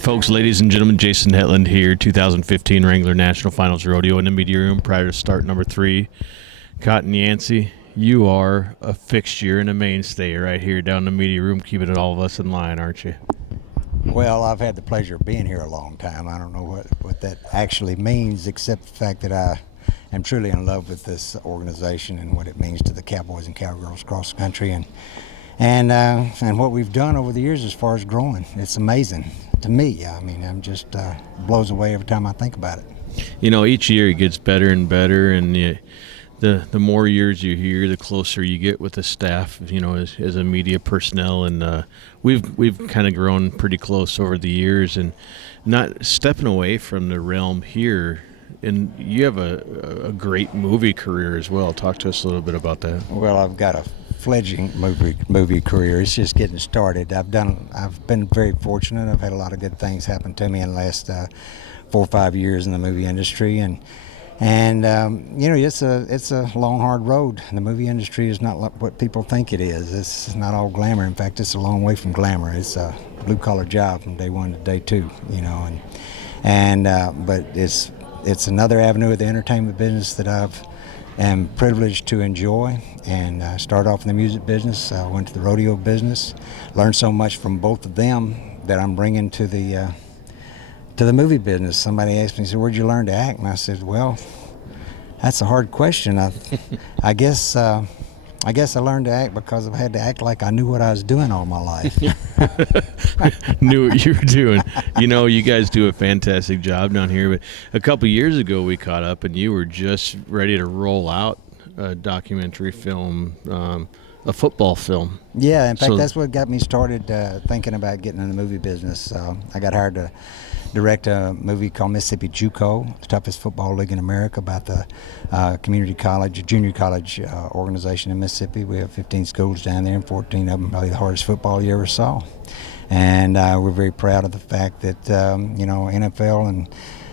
right, folks, ladies and gentlemen, Jason Hetland here, 2015 Wrangler National Finals Rodeo in the media room prior to start number 3. Cotton Yancey, you are a fixture and a mainstay right here down in the media room, keeping it all of us in line, aren't you? Well, I've had the pleasure of being here a long time. I don't know what that actually means, except the fact that I am truly in love with this organization and what it means to the cowboys and cowgirls across the country, and what we've done over the years as far as growing. It's amazing to me. I mean, I'm just blows away every time I think about it. You know, each year it gets better and better, and the more years you hear, the closer you get with the staff, you know, as a media personnel, and we've kind of grown pretty close over the years, and not stepping away from the realm here. And you have a great movie career as well. Talk to us a little bit about that. Well, I've got a fledgling movie career. It's just getting started. I've been very fortunate. I've had a lot of good things happen to me in the last 4 or 5 years in the movie industry, and you know, it's a long, hard road. The movie industry is not like what people think it is. It's not all glamour. In fact, it's a long way from glamour. It's a blue-collar job from day one to day two. You know, but it's another avenue of the entertainment business that am privileged to enjoy. And I started off in the music business. I went to the rodeo business. Learned so much from both of them that I'm bringing to the movie business. Somebody asked me, said, "Where'd you learn to act?" And I said, "Well, that's a hard question. I guess I learned to act because I've had to act like I knew what I was doing all my life." Knew what you were doing. You know, you guys do a fantastic job down here. But a couple years ago, we caught up, and you were just ready to roll out a documentary film, a football film. Yeah, in fact, that's what got me started thinking about getting in the movie business. I got hired to direct a movie called Mississippi JUCO, the toughest football league in America, about the community college, junior college organization in Mississippi. We have 15 schools down there, and 14 of them probably the hardest football you ever saw. And we're very proud of the fact that you know, NFL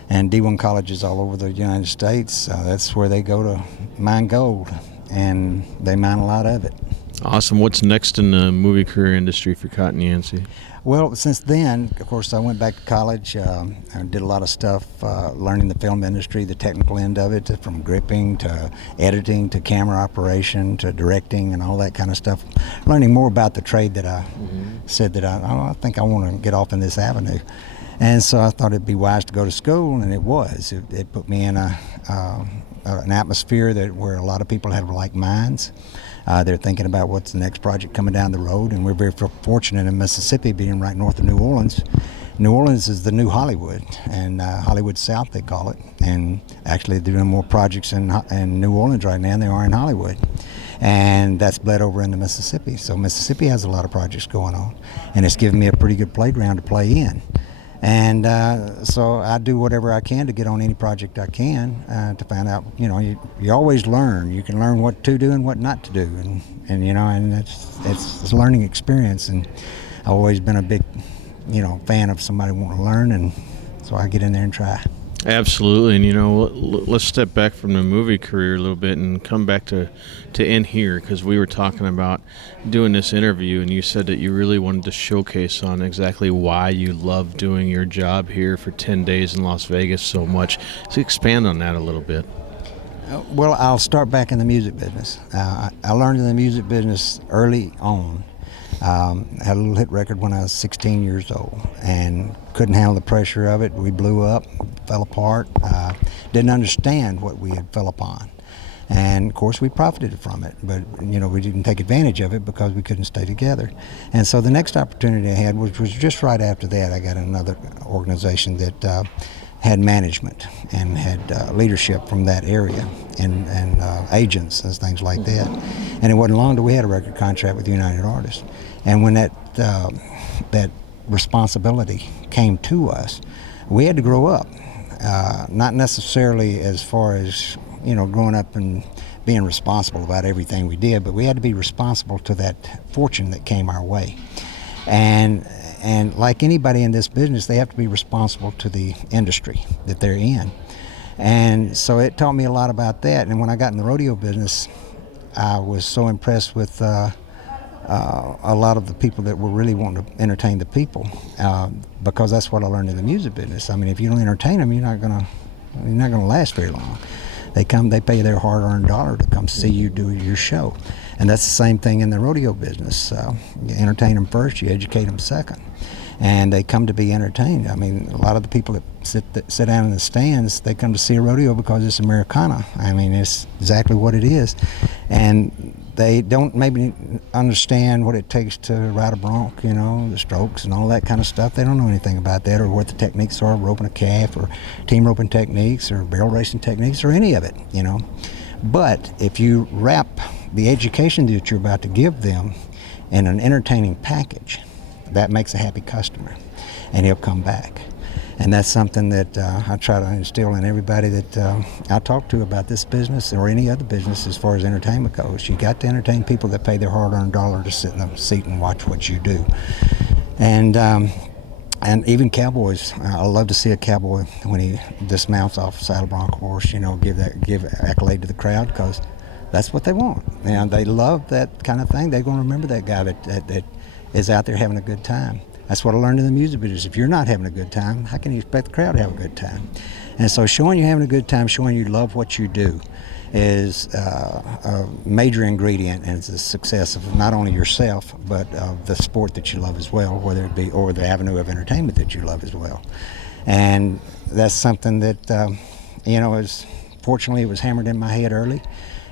and D1 colleges all over the United States, that's where they go to mine gold, and they mine a lot of it. Awesome. What's next in the movie career industry for Cotton Yancey? Well, since then, of course, I went back to college. I did a lot of stuff, learning the film industry, the technical end of it, from gripping to editing to camera operation to directing and all that kind of stuff. Learning more about the trade that I said that I think I want to get off in this avenue. And so I thought it'd be wise to go to school, and it was. It put me in an atmosphere where a lot of people have like minds. They're thinking about what's the next project coming down the road, and we're very fortunate in Mississippi, being right north of New Orleans. New Orleans is the new Hollywood, and Hollywood South they call it. And actually they're doing more projects in New Orleans right now than they are in Hollywood. And that's bled over into Mississippi. So Mississippi has a lot of projects going on, and it's given me a pretty good playground to play in. And so I do whatever I can to get on any project I can to find out. You know, you always learn. You can learn what to do and what not to do, and you know, and it's a learning experience. And I've always been a big, you know, fan of somebody wanting to learn, and so I get in there and try. Absolutely. And, you know, let's step back from the movie career a little bit and come back to end here, because we were talking about doing this interview, and you said that you really wanted to showcase on exactly why you love doing your job here for 10 days in Las Vegas so much. So expand on that a little bit. Well, I'll start back in the music business. I learned in the music business early on. Had a little hit record when I was 16 years old and couldn't handle the pressure of it. We blew up, fell apart, didn't understand what we had fell upon. And of course we profited from it, but you know, we didn't take advantage of it because we couldn't stay together. And so the next opportunity I had was just right after that. I got another organization that had management and had leadership from that area and agents and things like that. And it wasn't long till we had a record contract with United Artists. And when that responsibility came to us, we had to grow up. Not necessarily as far as, you know, growing up and being responsible about everything we did, but we had to be responsible to that fortune that came our way. And like anybody in this business, they have to be responsible to the industry that they're in. And so it taught me a lot about that. And when I got in the rodeo business, I was so impressed with a lot of the people that were really wanting to entertain the people, because that's what I learned in the music business. I mean, if you don't entertain them, you're not gonna last very long. They pay their hard-earned dollar to come see you do your show, and that's the same thing in the rodeo business. You entertain them first, you educate them second, and they come to be entertained. I mean, a lot of the people that sit down in the stands, they come to see a rodeo because it's Americana. I mean, it's exactly what it is, and they don't maybe understand what it takes to ride a bronc, you know, the strokes and all that kind of stuff. They don't know anything about that, or what the techniques are, roping a calf, or team roping techniques, or barrel racing techniques, or any of it, you know. But if you wrap the education that you're about to give them in an entertaining package, that makes a happy customer, and he'll come back. And that's something that I try to instill in everybody that I talk to about this business or any other business as far as entertainment goes. You got to entertain people that pay their hard-earned dollar to sit in a seat and watch what you do. And even cowboys, I love to see a cowboy when he dismounts off a saddle bronc horse, you know, give accolade to the crowd, because that's what they want. And they love that kind of thing. They're going to remember that guy that is out there having a good time. That's what I learned in the music business. If you're not having a good time, how can you expect the crowd to have a good time? And so showing you're having a good time, showing you love what you do is a major ingredient in the success of not only yourself, but of the sport that you love as well, whether it be, or the avenue of entertainment that you love as well. And that's something that, you know, fortunately it was hammered in my head early,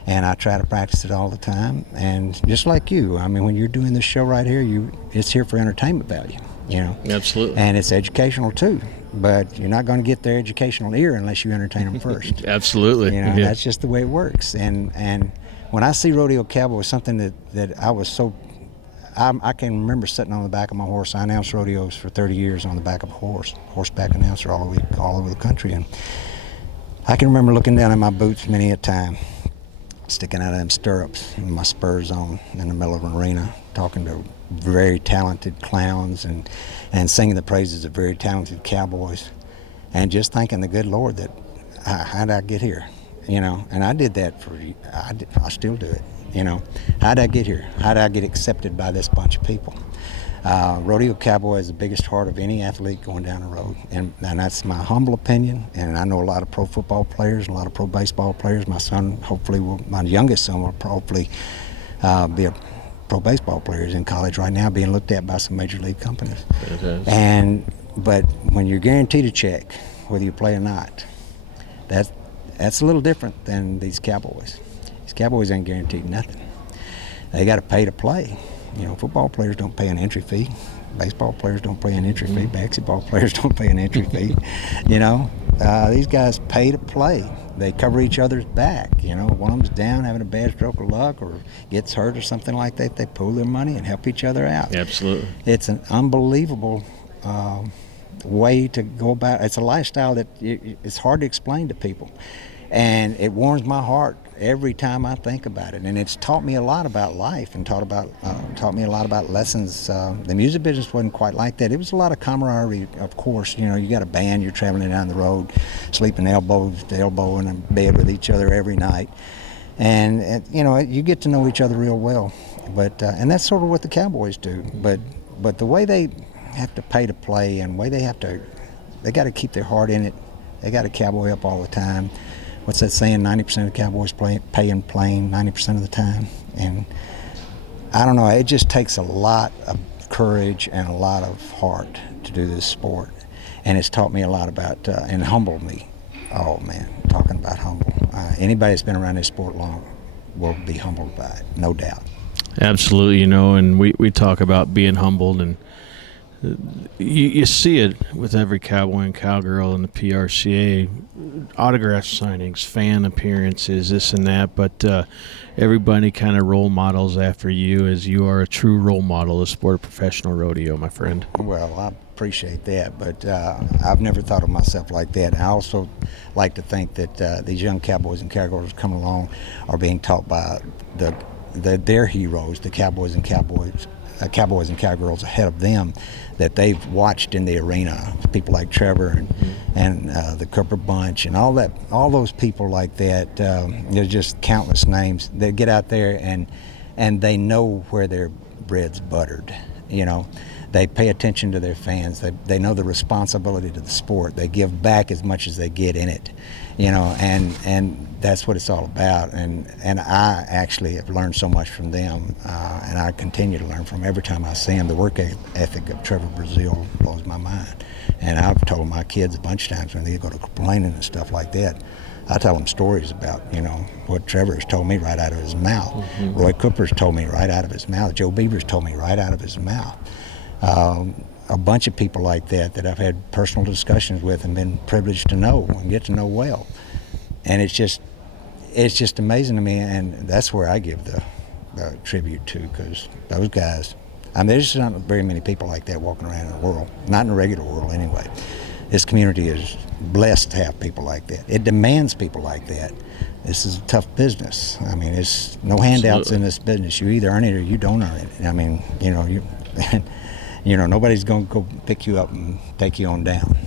and I try to practice it all the time. And just like you, I mean, when you're doing this show right here, it's here for entertainment value, you know. Absolutely. And it's educational too, but you're not going to get their educational ear unless you entertain them first. Absolutely. You know, Yeah. that's just the way it works. And when I see rodeo cowboy, something that I was so, I can remember sitting on the back of my horse. I announced rodeos for 30 years on the back of a horseback announcer all over the country. And I can remember looking down at my boots many a time, sticking out of them stirrups with my spurs on in the middle of an arena, talking to very talented clowns and singing the praises of very talented cowboys, and just thanking the good Lord that how did I get here, you know. And I did that I still do it, you know. How did I get here? How did I get accepted by this bunch of people? Rodeo cowboy is the biggest heart of any athlete going down the road, and that's my humble opinion. And I know a lot of pro football players, a lot of pro baseball players. My son, my youngest son will hopefully be a pro baseball player. He's in college right now, being looked at by some major league companies. But when you're guaranteed a check, whether you play or not, that's a little different than these cowboys. These cowboys ain't guaranteed nothing. They got to pay to play. You know, football players don't pay an entry fee. Baseball players don't pay an entry fee. Basketball players don't pay an entry fee. You know, these guys pay to play. They cover each other's back. You know, one of them's down having a bad stroke of luck or gets hurt or something like that, they pool their money and help each other out. Absolutely. It's an unbelievable way to go about it. It's a lifestyle that it's hard to explain to people. And it warms my heart every time I think about it. And it's taught me a lot about life and taught me a lot about lessons. The music business wasn't quite like that. It was a lot of camaraderie, of course. You know, you got a band, you're traveling down the road, sleeping elbow to elbow in a bed with each other every night. And you know, you get to know each other real well. But and that's sort of what the Cowboys do. But the way they have to pay to play and the way they got to keep their heart in it. They got to cowboy up all the time. What's that saying? 90% of the Cowboys pay and playing 90% of the time. And I don't know, it just takes a lot of courage and a lot of heart to do this sport. And it's taught me a lot about, and humbled me. Oh man, talking about humble. Anybody that's been around this sport long will be humbled by it, no doubt. Absolutely, you know, and we talk about being humbled, and you see it with every cowboy and cowgirl in the PRCA, autograph signings, fan appearances, this and that, but everybody kind of role models after you, as you are a true role model of the sport of professional rodeo, my friend. Well, I appreciate that, but I've never thought of myself like that. I also like to think that these young cowboys and cowgirls coming along are being taught by their heroes, the cowboys and cowgirls ahead of them, that they've watched in the arena, people like Trevor and the Cooper Bunch and all those people like that. There's just countless names that get out there and they know where their bread's buttered. They pay attention to their fans. They know the responsibility to the sport. They give back as much as they get in it, and that's what it's all about. And I actually have learned so much from them, and I continue to learn from them. Every time I see them. The work ethic of Trevor Brazile blows my mind. And I've told my kids a bunch of times when they go to complaining and stuff like that, I tell them stories about, what Trevor has told me right out of his mouth. Mm-hmm. Roy Cooper's told me right out of his mouth. Joe Beaver's told me right out of his mouth. A bunch of people like that I've had personal discussions with and been privileged to know and get to know well. And it's just amazing to me, and that's where I give the tribute to, because those guys, there's just not very many people like that walking around in the world, not in the regular world anyway. This community is blessed to have people like that. It demands people like that. This is a tough business. It's no handouts in this business. You either earn it or you don't earn it. Nobody's going to go pick you up and take you on down.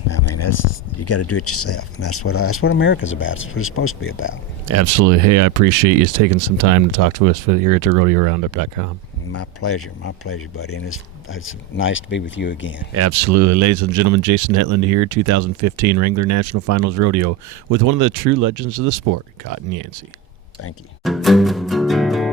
You got to do it yourself, and that's what America's about. That's what it's supposed to be about. Absolutely. Hey, I appreciate you taking some time to talk to us here at the RodeoRoundup.com. My pleasure, buddy, and it's nice to be with you again. Absolutely. Ladies and gentlemen, Jason Hetland here, 2015 Wrangler National Finals Rodeo with one of the true legends of the sport, Cotton Yancey. Thank you.